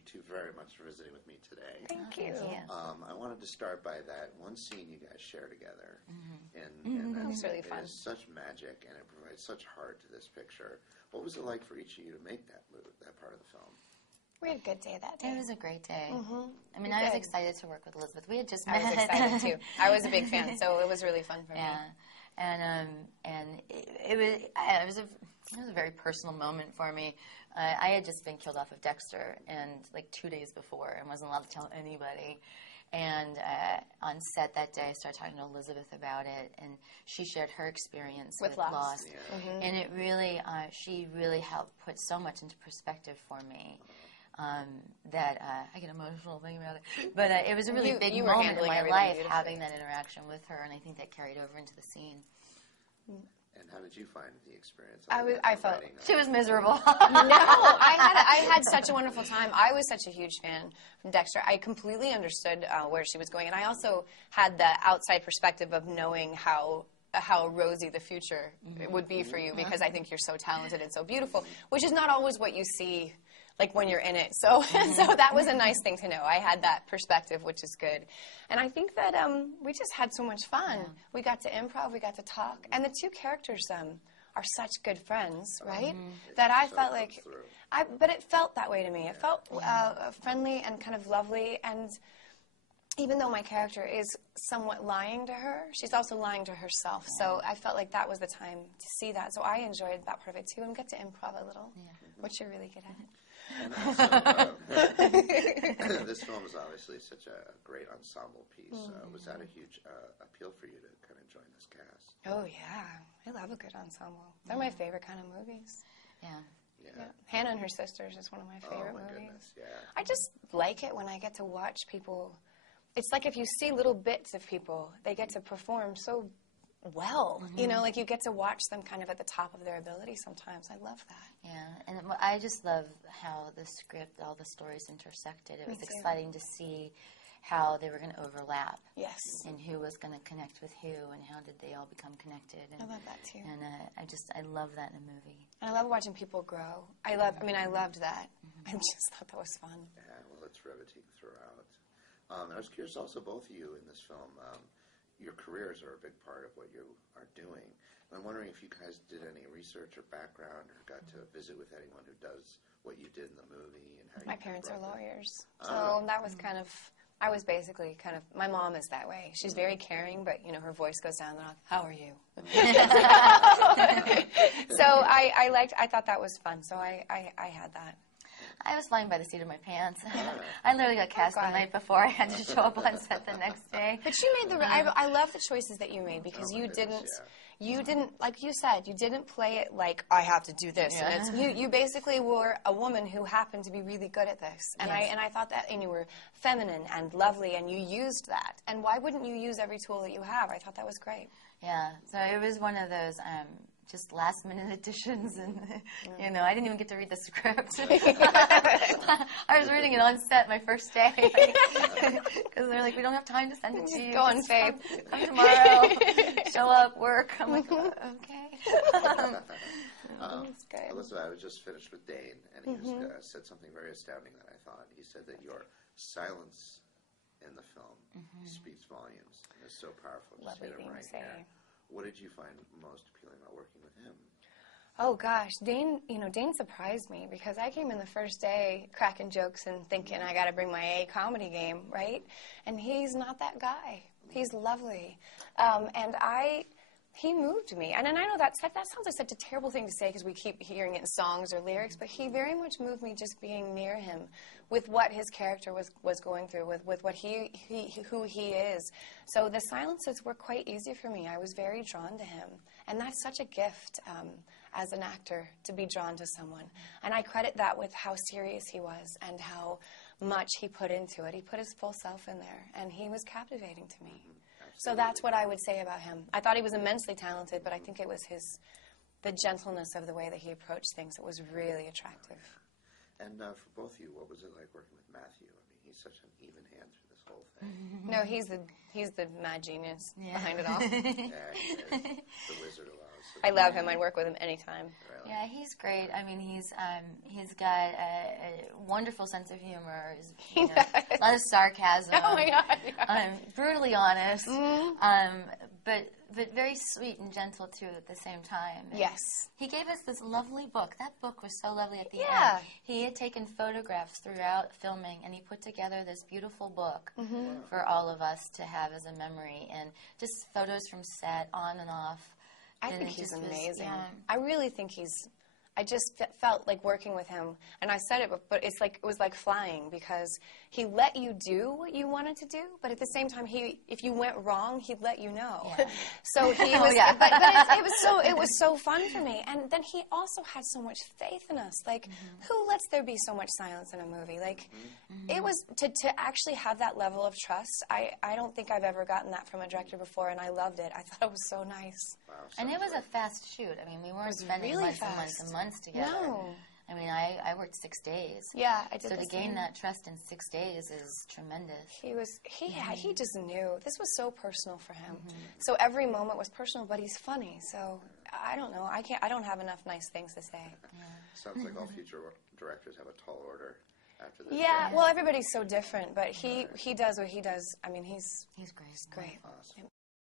you two very much for visiting with me today. Thank you. I wanted to start by that one scene you guys share together. And That was really fun. It is such magic, and it provides such heart to this picture. What was it like for each of you to make that part of the film? We had a good day that day. It was a great day. I mean, We I was did. excited to work with Elizabeth. We had just I met. was excited too. I was a big fan, so it was really fun for me. And it was a very personal moment for me. I had just been killed off of Dexter, and like 2 days before, and wasn't allowed to tell anybody. And on set that day, I started talking to Elizabeth about it, and she shared her experience with loss. And it really, she really helped put so much into perspective for me. That I get emotional thinking about it, but it was a really big moment in my life having that interaction with her, and I think that carried over into the scene. And how did you find the experience? I felt she was miserable. No, I had such a wonderful time. I was such a huge fan from Dexter. I completely understood where she was going, and I also had the outside perspective of knowing how rosy the future would be for you, because I think you're so talented and so beautiful, which is not always what you see like when you're in it. So so that was a nice thing to know. I had that perspective, which is good. And I think that we just had so much fun. We got to improv, we got to talk, and the two characters are such good friends, right? That I felt like, but it felt that way to me. It felt friendly and kind of lovely, and even though my character is somewhat lying to her, she's also lying to herself. So I felt like that was the time to see that. So I enjoyed that part of it too, and get to improv a little, which you're really good at. And also, this film is obviously such a great ensemble piece. Was that a huge appeal for you to kind of join this cast? Oh, yeah. I love a good ensemble. They're my favorite kind of movies. Yeah. Hannah and Her Sisters is one of my favorite movies. Goodness, yeah. I just like it when I get to watch people. It's like if you see little bits of people, they get to perform so well. You know, like you get to watch them kind of at the top of their ability sometimes. I love that. Yeah, and I just love how the script, all the stories intersected. It was exciting to see how they were going to overlap. Yes. And who was going to connect with who, and how did they all become connected. And, I love that too. And I love that in a movie. And I love watching people grow. I loved that. I just thought that was fun. Yeah, well, it's riveting throughout. I was curious also, both of you in this film, your careers are a big part of what you are doing. I'm wondering if you guys did any research or background or got to visit with anyone who does what you did in the movie. And how my parents are lawyers. So that was kind of, I was basically kind of, my mom is that way. She's very caring, but, you know, her voice goes down and I'm like, how are you? So I thought that was fun. So I had that. I was flying by the seat of my pants. I literally got cast the night before. I had to show up on set the next day. But you made I love the choices that you made, because you didn't, like you said, you didn't play it like, I have to do this. Yeah. And you basically were a woman who happened to be really good at this. And I thought that, and you were feminine and lovely, and you used that. And why wouldn't you use every tool that you have? I thought that was great. Yeah, so it was one of those just last-minute additions, and, you know, I didn't even get to read the script. I was reading it on set my first day, because they're like, we don't have time to send it to you. Go on, Faith. Come tomorrow, show up, work. I'm like, okay. That's good. Elizabeth, I was just finished with Dane, and he said something very astounding that I thought. He said that your silence in the film speaks volumes. And it's so powerful. Just hit him right here. What did you find most appealing about working with him? Oh gosh, Dane surprised me, because I came in the first day cracking jokes and thinking I got to bring my A comedy game, right? And he's not that guy. He's lovely, and he moved me. And I know that sounds like such a terrible thing to say, because we keep hearing it in songs or lyrics, but he very much moved me just being near him, with what his character was going through, with what who he is. So the silences were quite easy for me. I was very drawn to him, and that's such a gift as an actor, to be drawn to someone. And I credit that with how serious he was and how much he put into it. He put his full self in there, and he was captivating to me. So that's what I would say about him. I thought he was immensely talented, but I think it was the gentleness of the way that he approached things that was really attractive. And for both of you, what was it like working with Matthew? I mean, he's such an even hand through this whole thing. No, he's the mad genius behind it all. Yeah, he is. The Wizard of Oz. I love him. I'd work with him anytime. Really. Yeah, he's great. I mean, he's got a wonderful sense of humor. You know, a lot of sarcasm. Oh my God! Yeah. Brutally honest, but very sweet and gentle too at the same time. And Yes. he gave us this lovely book. That book was so lovely at the Yeah. end. He had taken photographs throughout filming, and he put together this beautiful book for all of us to have as a memory, and just photos from set, on and off. I And think it he's just was- amazing. yeah. I really think I just felt like working with him, and I said it, but it was like flying, because he let you do what you wanted to do, but at the same time, if you went wrong, he'd let you know. Yeah. So he was, yeah. but it was so fun for me. And then he also had so much faith in us. Like, who lets there be so much silence in a movie? Like, it was to actually have that level of trust. I don't think I've ever gotten that from a director before, and I loved it. I thought it was so nice. Wow, And it sounds was a like- fast shoot. I mean, we weren't was spending really months and months fast. and months together. No. I mean, I worked 6 days. Yeah, I did So the to gain same. that trust in 6 days is tremendous. He just knew. This was so personal for him. So every moment was personal, but he's funny. So I don't know. I don't have enough nice things to say. Sounds like all future directors have a tall order after this. Yeah, well, everybody's so different, but he does what he does. I mean, he's He's great. great. Awesome.